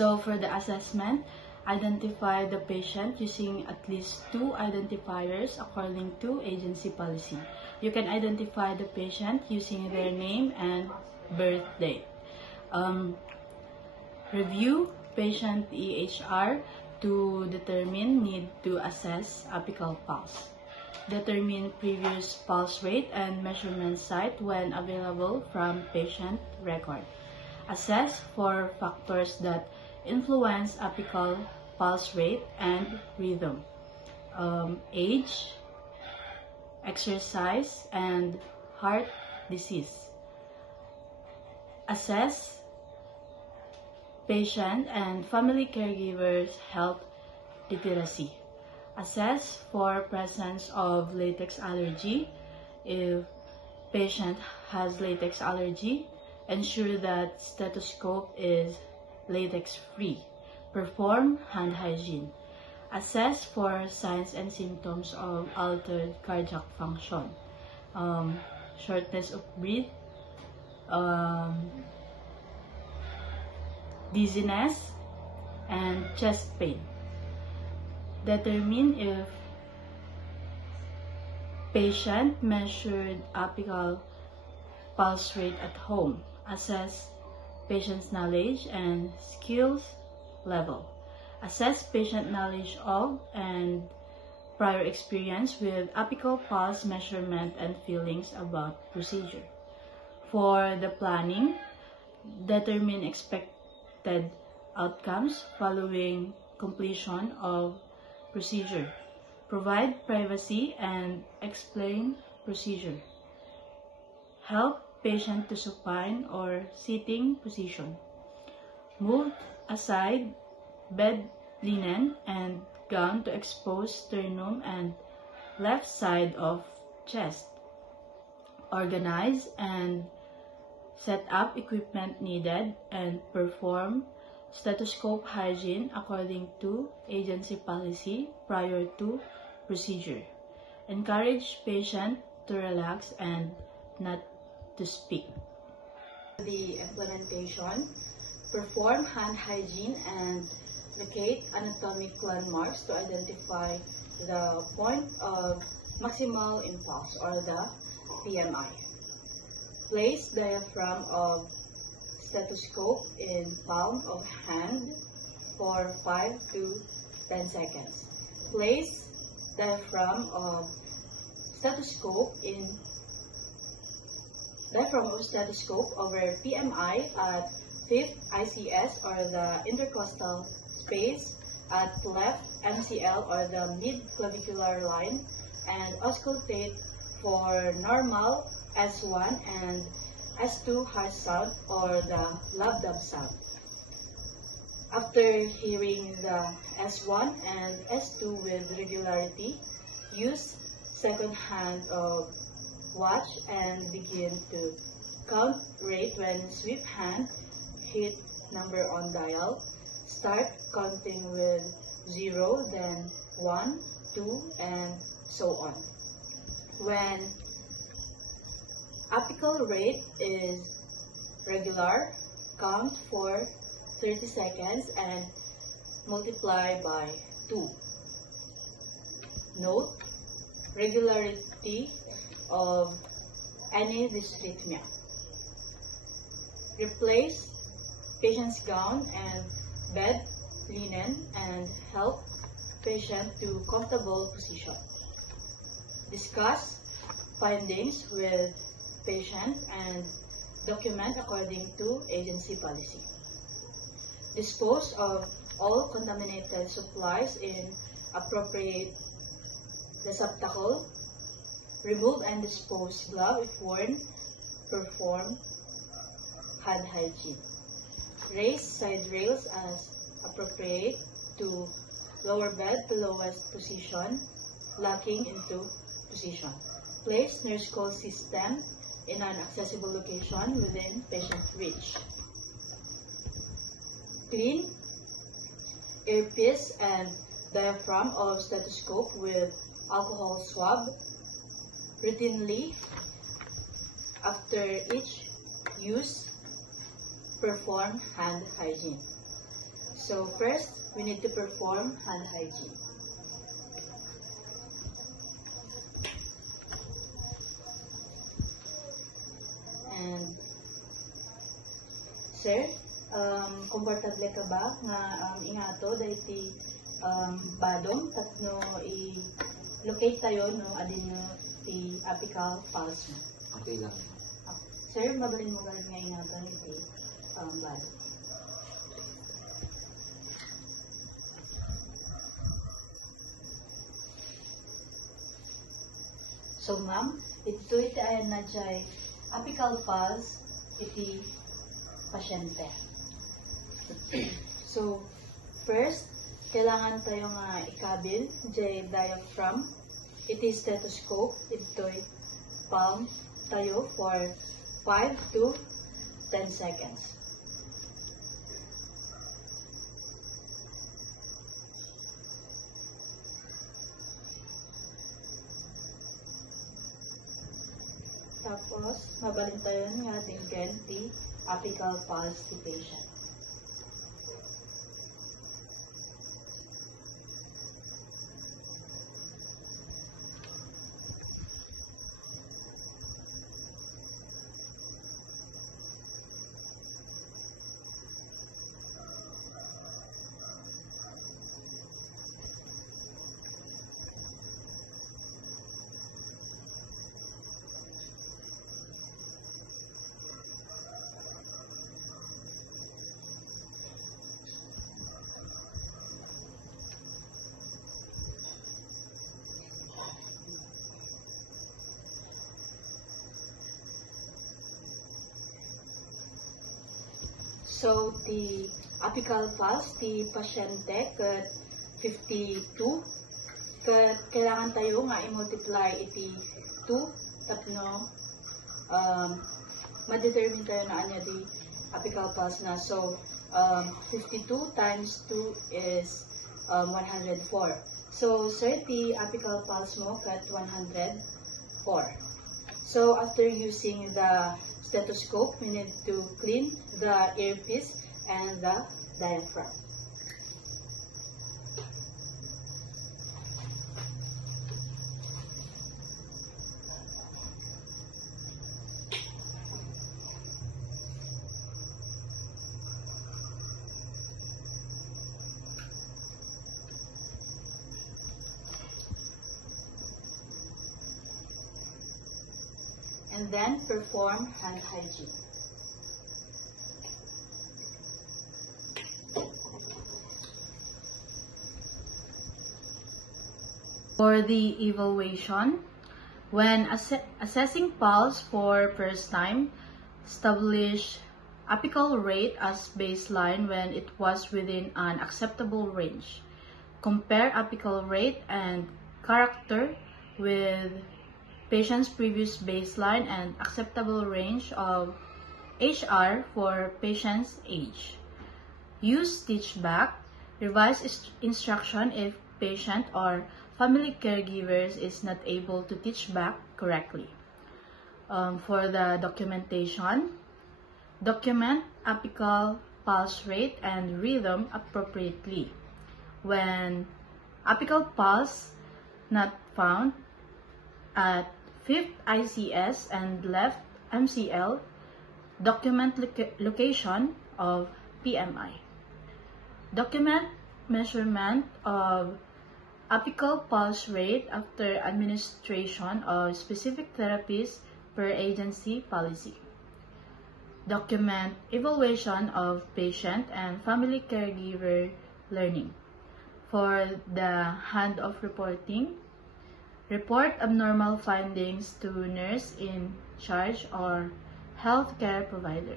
So for the assessment, identify the patient using at least 2 identifiers according to agency policy. You can identify the patient using their name and birth date. Review patient EHR to determine need to assess apical pulse. Determine previous pulse rate and measurement site when available from patient record. Assess for factors that influence apical pulse rate and rhythm. Age, exercise, and heart disease. Assess patient and family caregivers' health literacy. Assess for presence of latex allergy. If patient has latex allergy, ensure that stethoscope is latex-free. Perform hand hygiene. Assess for signs and symptoms of altered cardiac function. Shortness of breath, dizziness, and chest pain. Determine if patient measured apical pulse rate at home. Assess patient's knowledge and skills level. Assess patient knowledge of and prior experience with apical pulse measurement and feelings about procedure. For the planning, determine expected outcomes following completion of procedure. Provide privacy and explain procedure. Help patient to supine or sitting position. Move aside bed linen and gown to expose sternum and left side of chest. Organize and set up equipment needed and perform stethoscope hygiene according to agency policy prior to procedure. Encourage patient to relax and not to speak. The implementation, perform hand hygiene and locate anatomic landmarks to identify the point of maximal impulse or the PMI. Place diaphragm of stethoscope in palm of hand for 5 to 10 seconds. Place diaphragm of stethoscope over PMI at 5th ICS or the intercostal space, at left MCL or the mid-clavicular line, and auscultate for normal S1 and S2 heart sound or the lab-dub sound. After hearing the S1 and S2 with regularity, use second hand of watch and begin to count rate when sweep hand hit number on dial. Start counting with 0, then 1, 2, and so on. When apical rate is regular, count for 30 seconds and multiply by 2. Note regularity of any dysrhythmia. Replace patient's gown and bed linen and help patient to comfortable position. Discuss findings with patient and document according to agency policy. Dispose of all contaminated supplies in appropriate receptacle. Remove and dispose glove if worn. Perform hand hygiene. Raise side rails as appropriate to lower bed to lowest position, locking into position. Place nurse call system in an accessible location within patient reach. Clean earpiece and diaphragm of stethoscope with alcohol swab routinely. After each use, perform hand hygiene. So first, we need to perform hand hygiene. And sir, komportable ka ba nga ingato dahil ti badong tatno i-locate tayo no adin no ti apical pulse mo. Okay lang. Sir, mabalin mo galing nga ingato ni ti badong. So ma'am, ito ayan na dyan apical pulse iti pasyente. So, first, kailangan tayo nga ikabil dyan diaphragm. Iti stethoscope. Ito'y palm tayo for 5 to 10 seconds. Tapos, mabalin tayo ng ating ti apical pulse ti patient. So, the apical pulse, the pasyente kat 52, kat kailangan tayo nga i-multiply iti 2, tapno, ma-determine tayo na anya di apical pulse na. So, 52 times 2 is 104. So, sir, the apical pulse mo kat 104. So, after using the stethoscope, we need to clean the earpiece and the diaphragm. And then perform hand hygiene. For the evaluation, when assessing pulse for first time, establish apical rate as baseline when it was within an acceptable range. Compare apical rate and character with patient's previous baseline and acceptable range of HR for patient's age. Use stitch back. Revise instruction if patient or family caregivers is not able to teach back correctly. For the documentation, document apical pulse rate and rhythm appropriately. When apical pulse not found at 5th ICS and left MCL, document location of PMI. Document measurement of apical pulse rate after administration of specific therapies per agency policy. Document evaluation of patient and family caregiver learning. For the hand-off reporting, report abnormal findings to nurse in charge or healthcare provider.